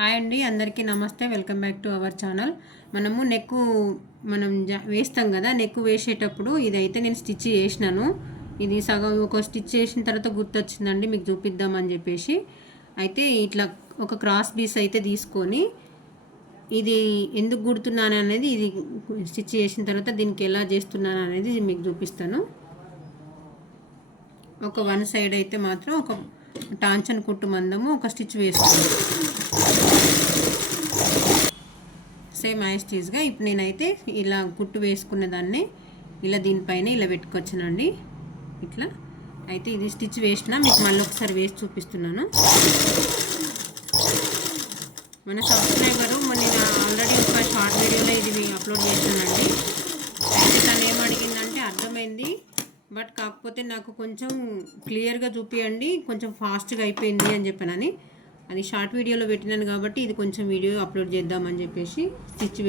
Hi అండి, అందరికీ నమస్తే. Welcome back to our channel. మనము నెక్కు వేస్తాం కదా. నెక్కు వేసేటప్పుడు ఇదైతే నేను స్టిచ్ చేసినాను. ఇది సగం ఒక స్టిచ్ చేసిన తర్వాత గుర్తొచ్చిందండి మీకు చూపిద్దామని చెప్పేసి. అయితే ఇట్లా ఒక క్రాస్ పీస్ అయితే తీసుకొని ఇది ఎందుకు కుడుతున్నాను అనేది, ఇది స్టిచ్ చేసిన తర్వాత దీనికి ఎలా చేస్తున్నాను అనేది మీకు చూపిస్తాను. ఒక వన్ సైడ్ అయితే మాత్రం ఒక టాంచన్ కుట్టు మందము ఒక స్టిచ్ వేస్తాను. సేమ్ యాస్టీజ్గా ఇప్పుడు నేనైతే ఇలా కుట్టు వేసుకున్న దాన్ని ఇలా దీనిపైన ఇలా పెట్టుకొచ్చానండి. ఇట్లా అయితే ఇది స్టిచ్ వేసినా మీకు మళ్ళీ ఒకసారి వేసి చూపిస్తున్నాను. మన సబ్స్క్రైబరు నేను ఆల్రెడీ ఒక షార్ట్ వీడియోలో ఇది అప్లోడ్ చేశానండి. అయితే తను ఏం అడిగిందంటే అర్థమైంది, బట్ కాకపోతే నాకు కొంచెం క్లియర్గా చూపియండి, కొంచెం ఫాస్ట్గా అయిపోయింది అని చెప్పానని. అది షార్ట్ వీడియోలో పెట్టినాను కాబట్టి ఇది కొంచెం వీడియో అప్లోడ్ చేద్దామని చెప్పేసి స్టిచ్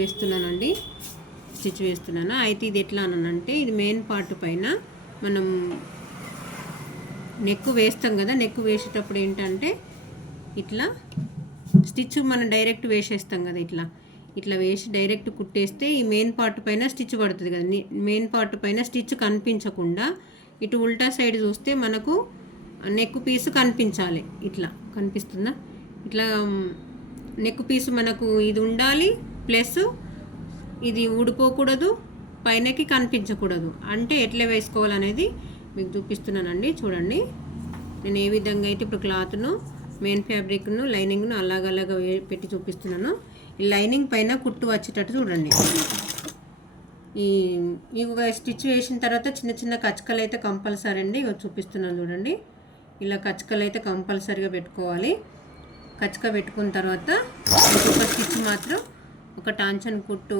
వేస్తున్నాను. అయితే ఇది ఎట్లా అనంటే, ఇది మెయిన్ పార్ట్ పైన మనం నెక్కు వేస్తాం కదా. నెక్కు వేసేటప్పుడు ఏంటంటే ఇట్లా స్టిచ్ మనం డైరెక్ట్ వేసేస్తాం కదా. ఇట్లా వేసి డైరెక్ట్ కుట్టేస్తే ఈ మెయిన్ పార్ట్ పైన స్టిచ్ పడుతుంది కదా. మెయిన్ పార్ట్ పైన స్టిచ్ కనిపించకుండా ఇటు ఉల్టా సైడ్ చూస్తే మనకు నెక్ పీసు కనిపించాలి. ఇట్లా కనిపిస్తుందా? ఇట్లా నెక్ పీసు మనకు ఇది ఉండాలి, ప్లస్ ఇది ఊడిపోకూడదు, పైనకి కనిపించకూడదు. అంటే ఎట్లా వేసుకోవాలనేది మీకు చూపిస్తున్నానండి. చూడండి, నేను ఏ విధంగా అయితే ఇప్పుడు క్లాత్ను, మెయిన్ ఫ్యాబ్రిక్ను, లైనింగ్ను అలాగలాగా పెట్టి చూపిస్తున్నాను. ఈ లైనింగ్ పైన కుట్టు వచ్చేటట్టు చూడండి. ఈ స్టిచ్ వేసిన తర్వాత చిన్న చిన్న కచ్చకలు అయితే కంపల్సరీ అండి. చూపిస్తున్నాను చూడండి. ఇలా కచ్చకలు అయితే కంపల్సరీగా పెట్టుకోవాలి. కచ్చక పెట్టుకున్న తర్వాత ఇంకొక స్టిచ్ మాత్రం ఒక టాంచన్ కుట్టు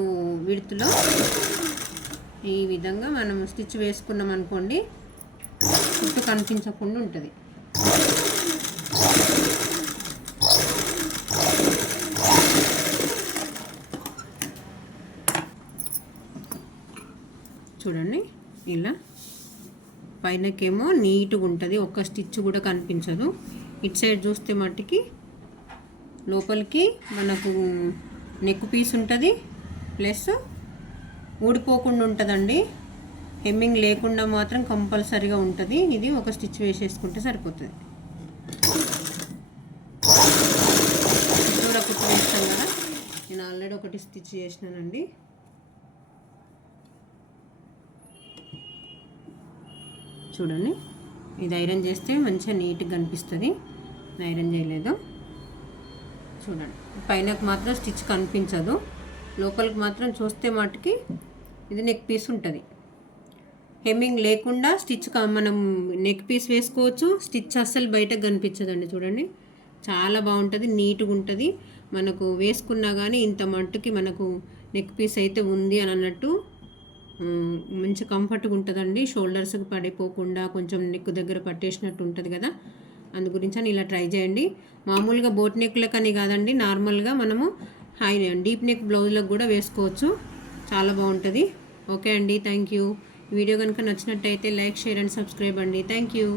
విడుతులో ఈ విధంగా మనం స్టిచ్ వేసుకున్నాం అనుకోండి, కుట్టు కనిపించకుండా ఉంటుంది. చూడండి, ఇలా పైనకేమో నీట్గా ఉంటుంది, ఒక్క స్టిచ్ కూడా కనిపించదు. ఇటు సైడ్ చూస్తే మట్టుకి లోపలికి మనకు నెక్ పీస్ ఉంటుంది, ప్లస్ ఊడిపోకుండా ఉంటుందండి. హెమ్మింగ్ లేకుండా మాత్రం కంపల్సరీగా ఉంటుంది. ఇది ఒక స్టిచ్ వేసేసుకుంటే సరిపోతుంది. కూడా కుట్టు వేస్తాం కదా, నేను ఆల్రెడీ ఒకటి స్టిచ్ చేసినానండి. చూడండి, ఇది ఐరన్ చేస్తే మంచిగా నీట్గా కనిపిస్తుంది. ఐరన్ చేయలేదు. చూడండి, పైనకు మాత్రం స్టిచ్ కనిపించదు, లోపలికి మాత్రం చూస్తే మటుకి ఇది నెక్ పీస్ ఉంటుంది. హెమ్మింగ్ లేకుండా స్టిచ్ మనం నెక్ పీస్ వేసుకోవచ్చు. స్టిచ్ అస్సలు బయటకు కనిపించదండి. చూడండి, చాలా బాగుంటుంది, నీట్గా ఉంటుంది. మనకు వేసుకున్నా కానీ ఇంత మట్టుకి మనకు నెక్ పీస్ అయితే ఉంది అని అన్నట్టు మంచి కంఫర్ట్గా ఉంటుందండి. షోల్డర్స్కి పడిపోకుండా కొంచెం నెక్ దగ్గర పట్టేసినట్టు ఉంటుంది కదా. అందు గురించి అని ఇలా ట్రై చేయండి. మామూలుగా బోట్ నెక్లకని కాదండి, నార్మల్గా మనము డీప్ నెక్ బ్లౌజ్లకు కూడా వేసుకోవచ్చు. చాలా బాగుంటుంది. ఓకే అండి, థ్యాంక్ యూ. వీడియో కనుక నచ్చినట్టయితే లైక్, షేర్ అండ్ సబ్స్క్రైబ్ అండి. Thank you.